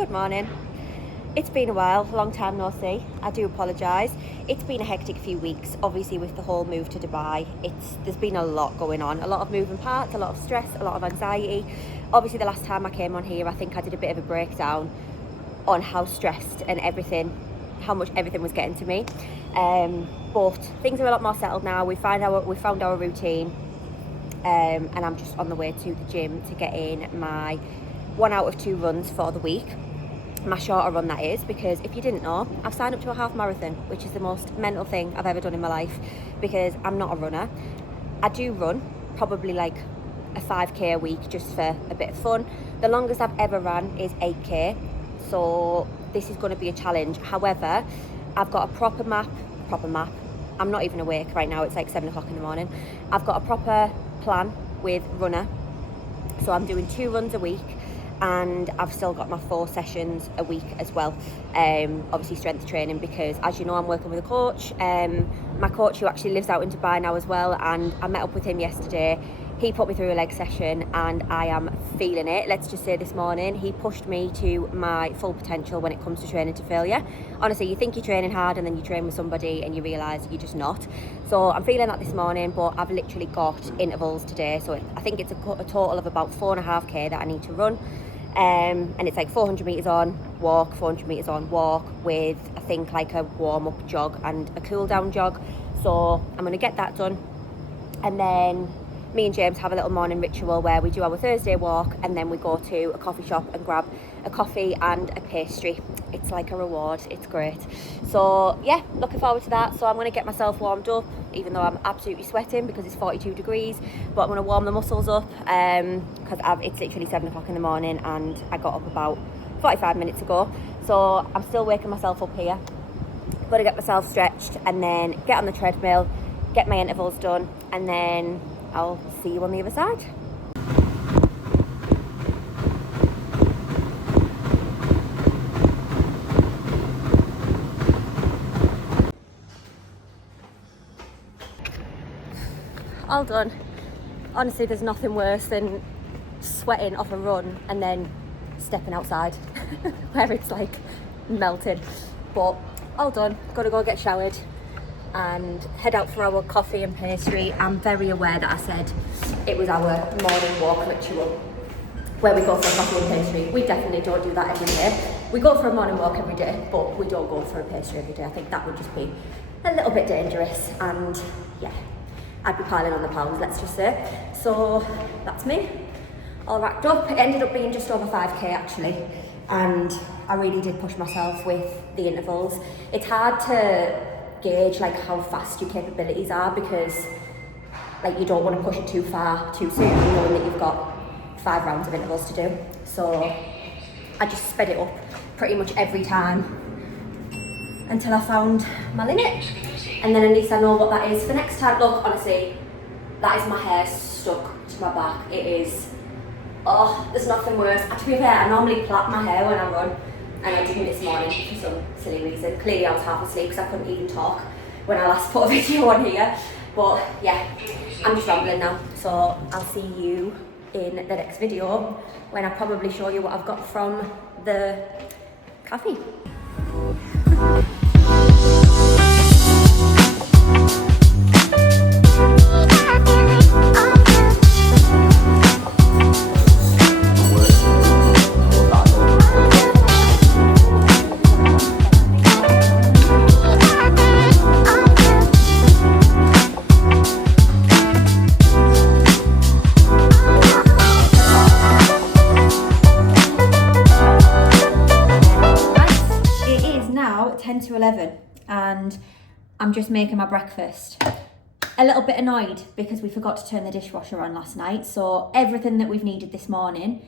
Good morning. It's been a while, long time no see. I do apologise. It's been a hectic few weeks, obviously with the whole move to Dubai. There's been a lot going on, a lot of moving parts, a lot of stress, a lot of anxiety. Obviously the last time I came on here, I think I did a bit of a breakdown on how stressed and everything, how much everything was getting to me. But things are a lot more settled now. We found our routine, and I'm just on the way to the gym to get in my 1 out of 2 runs for the week. My shorter run, that is, because if you didn't know, I've signed up to a half marathon, which is the most mental thing I've ever done in my life, because I'm not a runner. I do run probably like a 5k a week just for a bit of fun. The longest I've ever ran is 8k, so this is going to be a challenge. However, I've got a proper map. I'm not even awake right now, it's like 7 o'clock in the morning. I've got a proper plan with Runner, so I'm doing 2 runs a week, and I've still got my 4 sessions a week as well. Obviously strength training, because as you know, I'm working with a coach, my coach who actually lives out in Dubai now as well, and I met up with him yesterday. He put me through a leg session and I am feeling it. Let's just say this morning he pushed me to my full potential when it comes to training to failure. Honestly, you think you're training hard and then you train with somebody and you realise you're just not. So I'm feeling that this morning, but I've literally got intervals today, so I think it's a total of about 4.5k that I need to run. And it's like 400 metres on, walk, 400 metres on, walk, with I think like a warm-up jog and a cool-down jog. So I'm going to get that done, and then me and James have a little morning ritual where we do our Thursday walk, and then we go to a coffee shop and grab a coffee and a pastry. It's like a reward, it's great. So yeah, looking forward to that. So I'm going to get myself warmed up, even though I'm absolutely sweating because it's 42 degrees, but I'm going to warm the muscles up, because it's literally 7 o'clock in the morning and I got up about 45 minutes ago. So I'm still waking myself up here. Got to get myself stretched and then get on the treadmill, get my intervals done, and then I'll see you on the other side. All done. Honestly, there's nothing worse than sweating off a run and then stepping outside where it's like melted. But all done. Gotta go get showered and head out for our coffee and pastry. I'm very aware that I said it was our morning walk ritual where we go for a coffee and pastry. We definitely don't do that every day. We go for a morning walk every day, but we don't go for a pastry every day. I think that would just be a little bit dangerous, and yeah, I'd be piling on the pounds, let's just say. So that's me, all wrapped up. It ended up being just over 5k actually, and I really did push myself with the intervals. It's hard to gauge like how fast your capabilities are, because like you don't want to push it too far too soon, knowing that you've got 5 rounds of intervals to do. So I just sped it up pretty much every time until I found my limit, and then at least I know what that is for next time. Look, honestly, that is my hair stuck to my back. It is, oh, there's nothing worse. To be fair, I normally plait my hair when I run, and I didn't this morning for some silly reason. Clearly I was half asleep because I couldn't even talk when I last put a video on here. But yeah, I'm just rambling now. So I'll see you in the next video when I probably show you what I've got from the cafe. To 11 and I'm just making my breakfast. A little bit annoyed because we forgot to turn the dishwasher on last night, so everything that we've needed this morning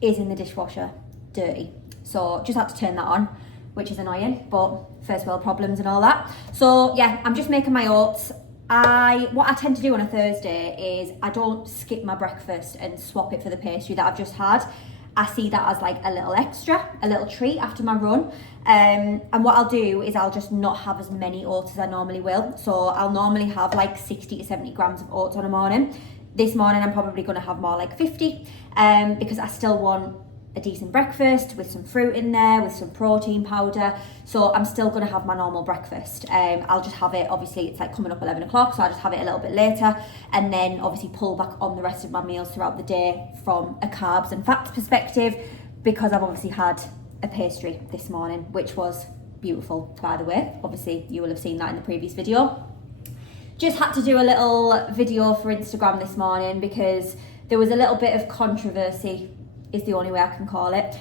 is in the dishwasher dirty, so just had to turn that on, which is annoying, but first world problems and all that. So yeah, I'm just making my oats. What I tend to do on a Thursday is I don't skip my breakfast and swap it for the pastry that I've just had. I see that as like a little extra, a little treat after my run. And what I'll do is I'll just not have as many oats as I normally will. So I'll normally have like 60 to 70 grams of oats on a morning. This morning I'm probably going to have more like 50, because I still want a decent breakfast with some fruit in there, with some protein powder. So I'm still going to have my normal breakfast. I'll just have it, obviously it's like coming up 11 o'clock, so I'll just have it a little bit later, and then obviously pull back on the rest of my meals throughout the day from a carbs and fats perspective, because I've obviously had a pastry this morning, which was beautiful, by the way. Obviously you will have seen that in the previous video. Just had to do a little video for Instagram this morning because there was a little bit of controversy, is the only way I can call it,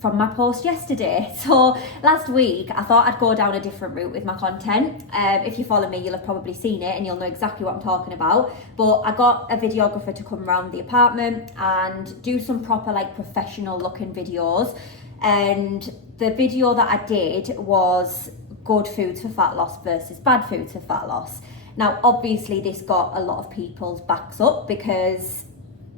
from my post yesterday. So last week I thought I'd go down a different route with my content. If you follow me, you'll have probably seen it and you'll know exactly what I'm talking about. But I got a videographer to come around the apartment and do some proper like professional looking videos. And the video that I did was good foods for fat loss versus bad foods for fat loss. Now obviously this got a lot of people's backs up because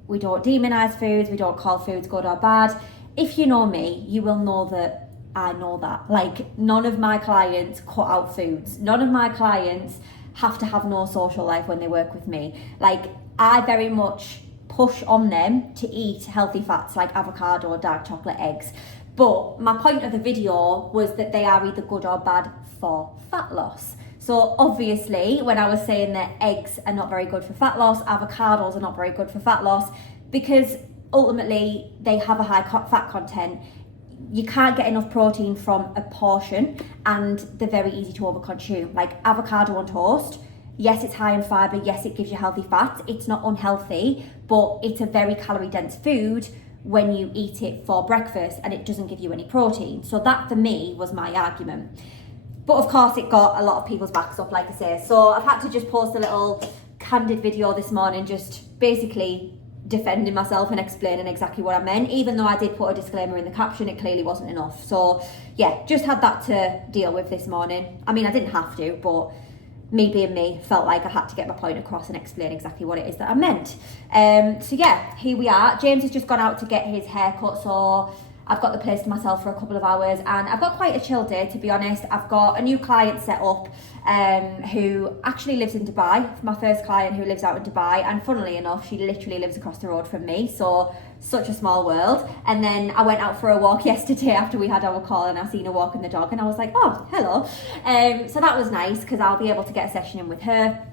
we don't demonize foods, we don't call foods good or bad. If you know me, you will know that I know that. Like, none of my clients cut out foods. None of my clients have to have no social life when they work with me. Like, I very much push on them to eat healthy fats like avocado, dark chocolate, eggs. But my point of the video was that they are either good or bad for fat loss. So obviously, when I was saying that eggs are not very good for fat loss, avocados are not very good for fat loss, because ultimately they have a high fat content, you can't get enough protein from a portion, and they're very easy to overconsume. Like avocado on toast, yes, it's high in fibre, yes, it gives you healthy fats, it's not unhealthy, but it's a very calorie dense food when you eat it for breakfast and it doesn't give you any protein. So that for me was my argument. But of course it got a lot of people's backs up, like I say. So I've had to just post a little candid video this morning, just basically defending myself and explaining exactly what I meant. Even though I did put a disclaimer in the caption, it clearly wasn't enough. So yeah, just had that to deal with this morning. I mean, I didn't have to, but me being me, felt like I had to get my point across and explain exactly what it is that I meant. So yeah, here we are. James has just gone out to get his hair cut, so I've got the place to myself for a couple of hours, and I've got quite a chill day, to be honest. I've got a new client set up who actually lives in Dubai, my first client who lives out in Dubai, and funnily enough, she literally lives across the road from me, so such a small world. And then I went out for a walk yesterday after we had our call, and I seen her walking the dog, and I was like, oh, hello. So that was nice, because I'll be able to get a session in with her,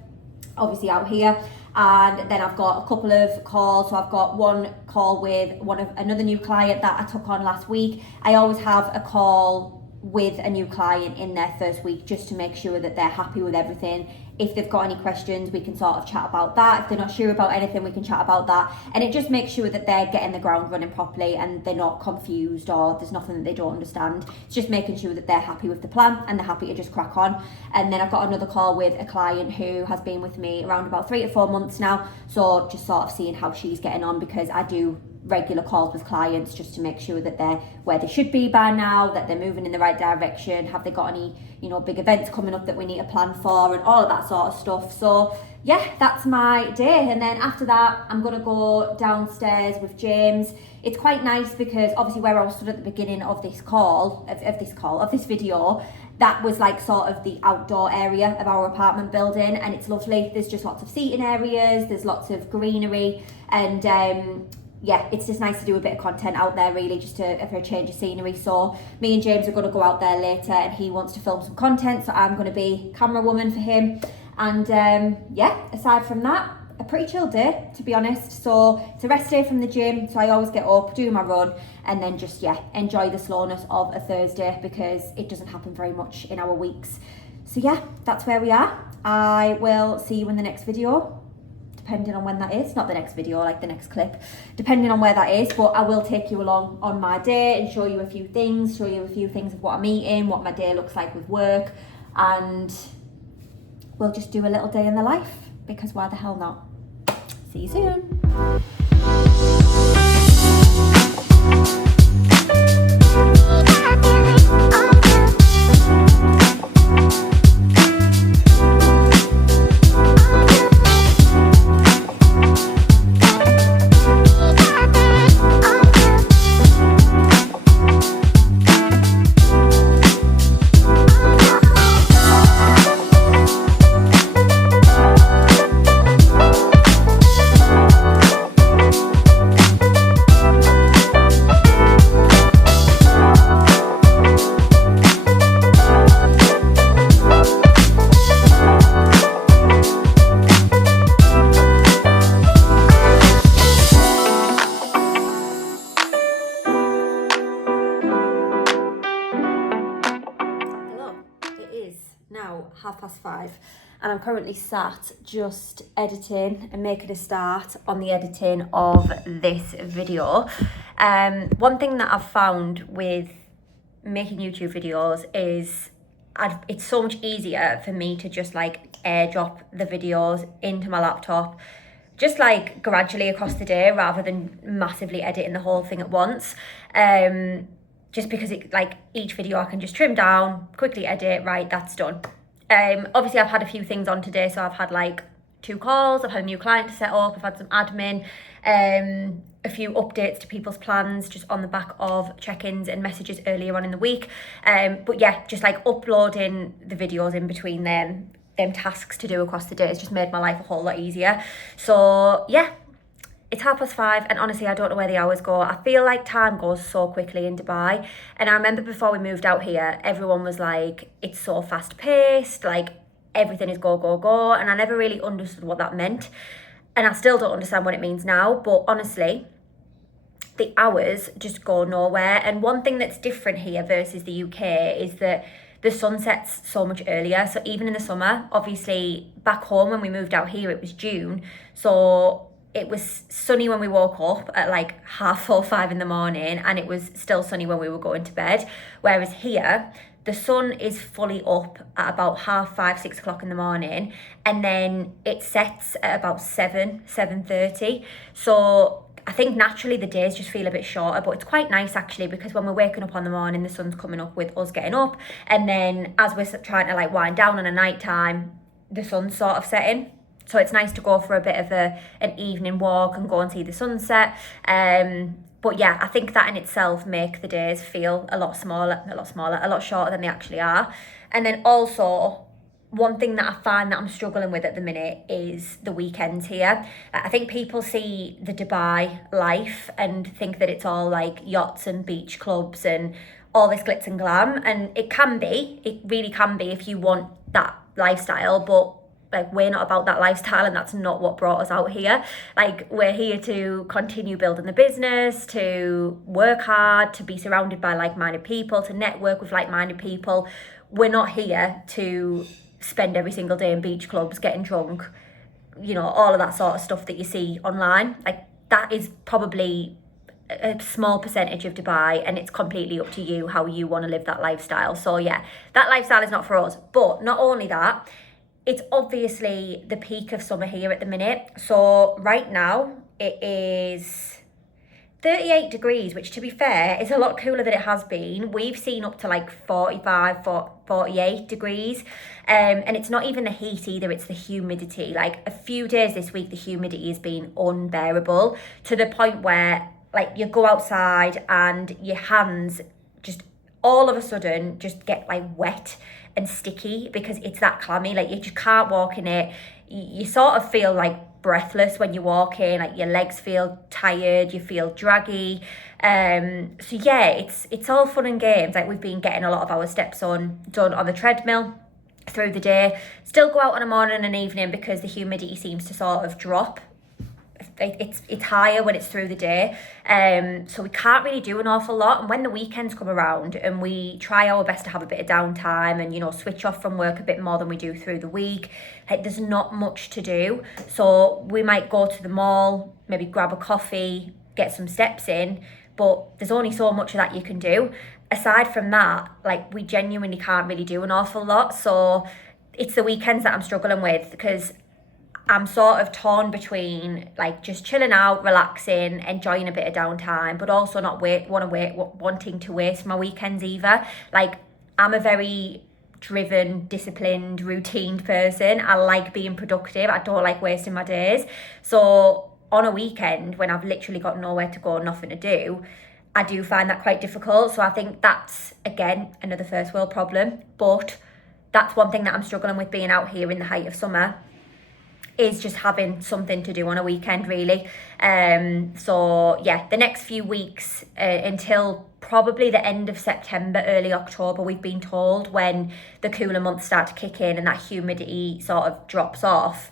obviously out here. And then I've got a couple of calls. So I've got one call with another new client that I took on last week. I always have a call with a new client in their first week, just to make sure that they're happy with everything. If they've got any questions, we can sort of chat about that. If they're not sure about anything, we can chat about that. And it just makes sure that they're getting the ground running properly and they're not confused or there's nothing that they don't understand. It's just making sure that they're happy with the plan and they're happy to just crack on. And then I've got another call with a client who has been with me around about 3 to 4 months now. So just sort of seeing how she's getting on, because I do regular calls with clients just to make sure that they're where they should be by now, that they're moving in the right direction. Have they got any, big events coming up that we need to plan for, and all of that sort of stuff. So yeah, that's my day. And then after that, I'm gonna go downstairs with James. It's quite nice because obviously where I was stood at the beginning of this this video, that was like sort of the outdoor area of our apartment building, and it's lovely. There's just lots of seating areas, there's lots of greenery, and yeah, it's just nice to do a bit of content out there, really, just for a change of scenery. So me and James are going to go out there later, and he wants to film some content, so I'm going to be camera woman for him. And yeah, aside from that, a pretty chill day, to be honest. So it's a rest day from the gym, so I always get up, do my run, and then just, yeah, enjoy the slowness of a Thursday, because it doesn't happen very much in our weeks. So yeah, that's where we are. I will see you in the next video, depending on when that is. Not the next video, like the next clip, depending on where that is. But I will take you along on my day and show you a few things of what I'm eating, what my day looks like with work, and we'll just do a little day in the life, because why the hell not? See you soon. 5:30, and I'm currently sat just editing and making a start on the editing of this video. One thing that I've found with making YouTube videos is it's so much easier for me to just like airdrop the videos into my laptop, just like gradually across the day rather than massively editing the whole thing at once. Just because it, like, each video I can just trim down, quickly edit, right, that's done. Obviously I've had a few things on today, so I've had like 2 calls, I've had a new client to set up, I've had some admin, a few updates to people's plans just on the back of check-ins and messages earlier on in the week. But yeah, just like uploading the videos in between them tasks to do across the day has just made my life a whole lot easier. So yeah, it's 5:30 and honestly I don't know where the hours go. I feel like time goes so quickly in Dubai, and I remember before we moved out here everyone was like, it's so fast paced, like everything is go go go, and I never really understood what that meant, and I still don't understand what it means now. But honestly, the hours just go nowhere. And one thing that's different here versus the UK is that the sun sets so much earlier. So even in the summer, obviously back home when we moved out here it was June, so it was sunny when we woke up at like 4:30, 5 in the morning, and it was still sunny when we were going to bed. Whereas here, the sun is fully up at about 5:30, 6 o'clock in the morning, and then it sets at about 7:30. So I think naturally the days just feel a bit shorter, but it's quite nice actually, because when we're waking up on the morning, the sun's coming up with us getting up, and then as we're trying to like wind down on a night time, the sun's sort of setting. So it's nice to go for a bit of an evening walk and go and see the sunset. But yeah, I think that in itself make the days feel a lot shorter than they actually are. And then also, one thing that I find that I'm struggling with at the minute is the weekends here. I think people see the Dubai life and think that it's all like yachts and beach clubs and all this glitz and glam. And it really can be if you want that lifestyle, but like we're not about that lifestyle, and that's not what brought us out here. Like, we're here to continue building the business, to work hard, to be surrounded by like-minded people, to network with like-minded people. We're not here to spend every single day in beach clubs getting drunk, you know, all of that sort of stuff that you see online. Like, that is probably a small percentage of Dubai, and it's completely up to you how you want to live that lifestyle. So yeah, that lifestyle is not for us. But not only that, it's obviously the peak of summer here at the minute. So right now it is 38 degrees, which to be fair is a lot cooler than it has been. We've seen up to like 45, 48 degrees. And it's not even the heat either, it's the humidity. Like, a few days this week, the humidity has been unbearable, to the point where like you go outside and your hands just all of a sudden just get like wet and sticky because it's that clammy. Like, you just can't walk in it. You sort of feel like breathless when you walk in, like your legs feel tired, you feel draggy. So yeah, it's all fun and games. Like, we've been getting a lot of our steps done on the treadmill through the day. Still go out on a morning and evening because the humidity seems to sort of drop. It's higher when it's through the day, so we can't really do an awful lot. And when the weekends come around and we try our best to have a bit of downtime and, you know, switch off from work a bit more than we do through the week, like, there's not much to do. So we might go to the mall, maybe grab a coffee, get some steps in, but there's only so much of that you can do. Aside from that, like, we genuinely can't really do an awful lot. So it's the weekends that I'm struggling with, because I'm sort of torn between like just chilling out, relaxing, enjoying a bit of downtime, but also not wanting to waste my weekends either. Like, I'm a very driven, disciplined, routined person. I like being productive. I don't like wasting my days. So on a weekend when I've literally got nowhere to go, nothing to do, I do find that quite difficult. So I think that's, again, another first world problem. But that's one thing that I'm struggling with being out here in the height of summer, is just having something to do on a weekend, really. So yeah, the next few weeks until probably the end of September, early October, we've been told, when the cooler months start to kick in and that humidity sort of drops off,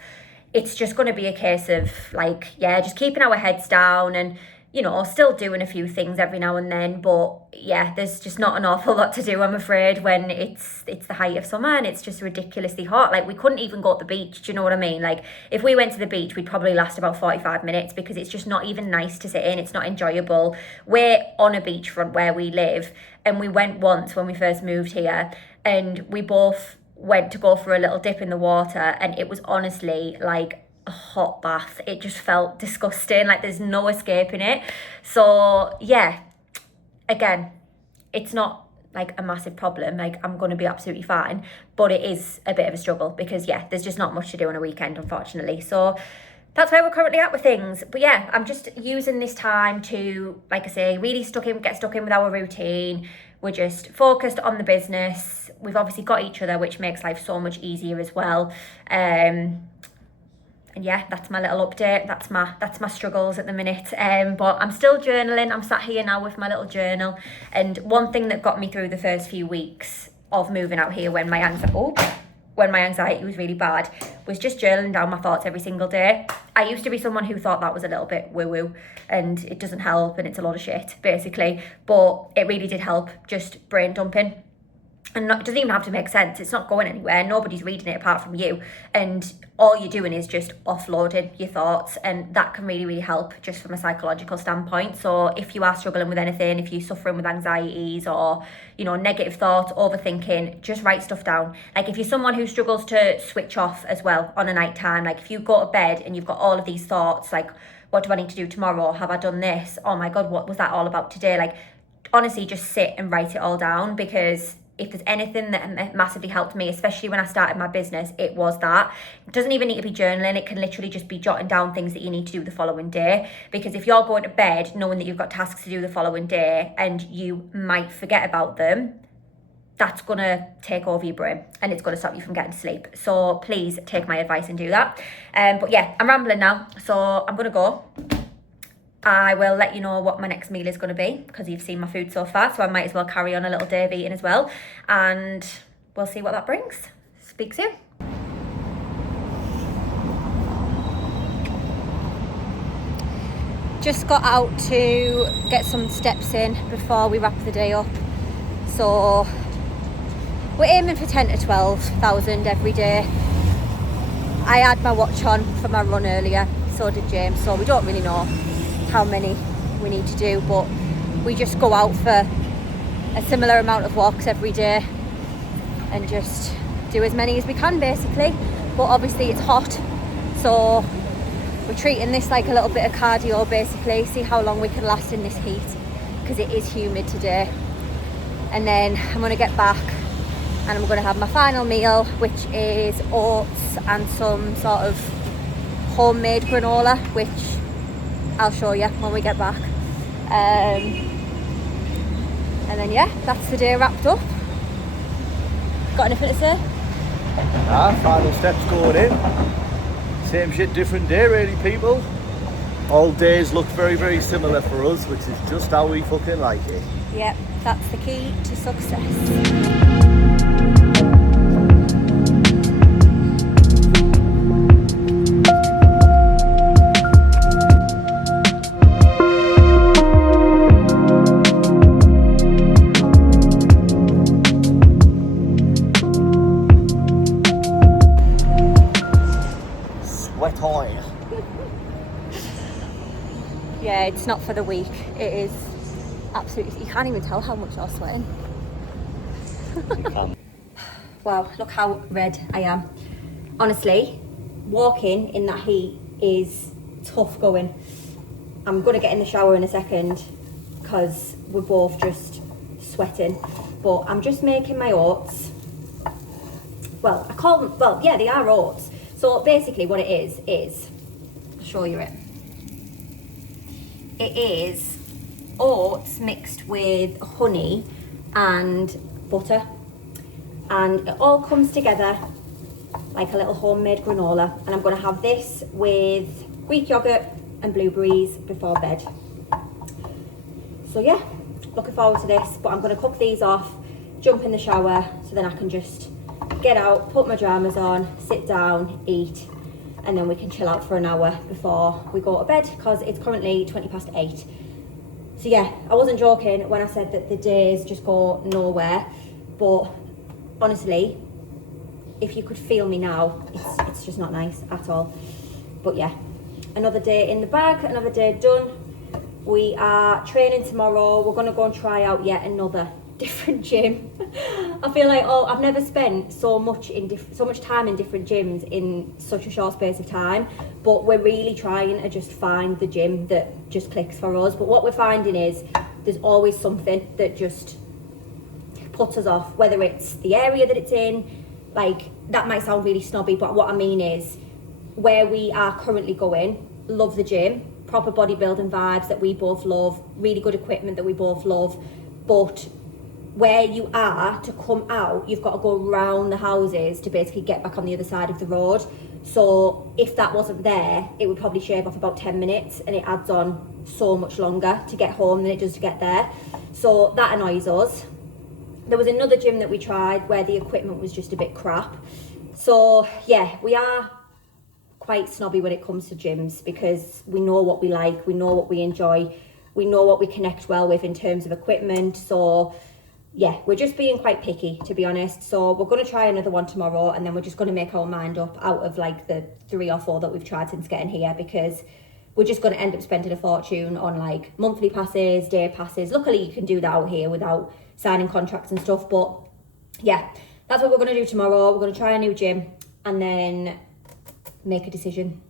it's just going to be a case of like, yeah, just keeping our heads down and, you know, still doing a few things every now and then, but yeah, there's just not an awful lot to do, I'm afraid, when it's the height of summer and it's just ridiculously hot. Like, we couldn't even go to the beach, do you know what I mean? Like, if we went to the beach, we'd probably last about 45 minutes because it's just not even nice to sit in. It's not enjoyable. We're on a beachfront where we live, and we went once when we first moved here, and we both went to go for a little dip in the water, and it was honestly like a hot bath. It just felt disgusting. Like, there's no escaping it. So yeah, again, it's not like a massive problem. Like, I'm going to be absolutely fine, but it is a bit of a struggle because yeah, there's just not much to do on a weekend, unfortunately. So that's where we're currently at with things. But yeah, I'm just using this time to, like I say, really get stuck in with our routine. We're just focused on the business. We've obviously got each other, which makes life so much easier as well. And yeah, that's my little update. That's my struggles at the minute. But I'm still journaling. I'm sat here now with my little journal. And one thing that got me through the first few weeks of moving out here when my anxiety was really bad was just journaling down my thoughts every single day. I used to be someone who thought that was a little bit woo-woo and it doesn't help and it's a lot of shit, basically. But it really did help, just brain dumping. And it doesn't even have to make sense. It's not going anywhere. Nobody's reading it apart from you. And all you're doing is just offloading your thoughts. And that can really, really help just from a psychological standpoint. So if you are struggling with anything, if you're suffering with anxieties or, you know, negative thoughts, overthinking, just write stuff down. Like, if you're someone who struggles to switch off as well on a night time, like if you go to bed and you've got all of these thoughts, like, what do I need to do tomorrow? Have I done this? Oh my God, what was that all about today? Like, honestly, just sit and write it all down, because if there's anything that massively helped me, especially when I started my business, it was that. It doesn't even need to be journaling. It can literally just be jotting down things that you need to do the following day. Because if you're going to bed knowing that you've got tasks to do the following day and you might forget about them, that's going to take over your brain and it's going to stop you from getting to sleep. So please take my advice and do that. But yeah, I'm rambling now, so I'm going to go. I will let you know what my next meal is going to be because you've seen my food so far, so I might as well carry on a little day of eating as well, and we'll see what that brings. Speak soon. Just got out to get some steps in before we wrap the day up. So we're aiming for 10 to 12,000 every day. I had my watch on for my run earlier, so did James, so we don't really know how many we need to do, but we just go out for a similar amount of walks every day and just do as many as we can, basically. But obviously it's hot, so we're treating this like a little bit of cardio, basically, see how long we can last in this heat, because it is humid today. And then I'm going to get back and I'm going to have my final meal, which is oats and some sort of homemade granola, which I'll show you when we get back. And then yeah, that's the day wrapped up. Got anything to say? Final steps going in. Same shit, different day really, people. All days look very, very similar for us, which is just how we fucking like it. Yep, that's the key to success. Yeah, it's not for the weak. It is absolutely, you can't even tell how much you're sweating. Wow, look how red I am. Honestly, walking in that heat is tough going. I'm gonna get in the shower in a second because we're both just sweating, but I'm just making my oats. Well, I call them, well, yeah, they are oats. So basically what it is, I'll show you it. It is oats mixed with honey and butter, and it all comes together like a little homemade granola. And I'm going to have this with Greek yogurt and blueberries before bed. So yeah, looking forward to this. But I'm going to cook these off, jump in the shower, so then I can just get out, put my dramas on, sit down, eat, and then we can chill out for an hour before we go to bed, because it's currently 8:20. So yeah, I wasn't joking when I said that the days just go nowhere, but honestly, if you could feel me now, it's just not nice at all. But yeah, another day in the bag, another day done. We are training tomorrow. We're gonna go and try out yet another different gym. I feel like, oh, I've never spent so much time in different gyms in such a short space of time, but we're really trying to just find the gym that just clicks for us. But what we're finding is there's always something that just puts us off, whether it's the area that it's in. Like, that might sound really snobby, but what I mean is where we are currently going, love the gym, proper bodybuilding vibes that we both love, really good equipment that we both love, but where you are to come out, you've got to go around the houses to basically get back on the other side of the road. So if that wasn't there, it would probably shave off about 10 minutes, and it adds on so much longer to get home than it does to get there. So that annoys us. There was another gym that we tried where the equipment was just a bit crap. So yeah, we are quite snobby when it comes to gyms, because we know what we like, we know what we enjoy, we know what we connect well with in terms of equipment. So yeah, we're just being quite picky, to be honest. So we're going to try another one tomorrow, and then we're just going to make our mind up out of like the 3 or 4 that we've tried since getting here, because we're just going to end up spending a fortune on like monthly passes, day passes. Luckily you can do that out here without signing contracts and stuff. But yeah, that's what we're going to do tomorrow. We're going to try a new gym and then make a decision.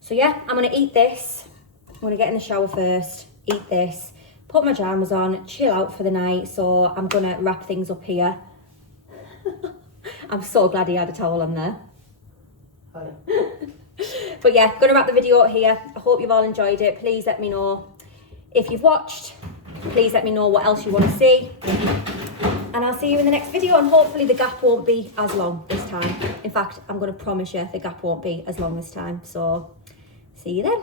So yeah, I'm going to eat this. I'm going to get in the shower first, eat this, put my pajamas on, chill out for the night. So I'm going to wrap things up here. I'm so glad he had a towel on there. But yeah, going to wrap the video up here. I hope you've all enjoyed it. Please let me know if you've watched. Please let me know what else you want to see. And I'll see you in the next video, and hopefully the gap won't be as long this time. In fact, I'm going to promise you the gap won't be as long this time. So see you then.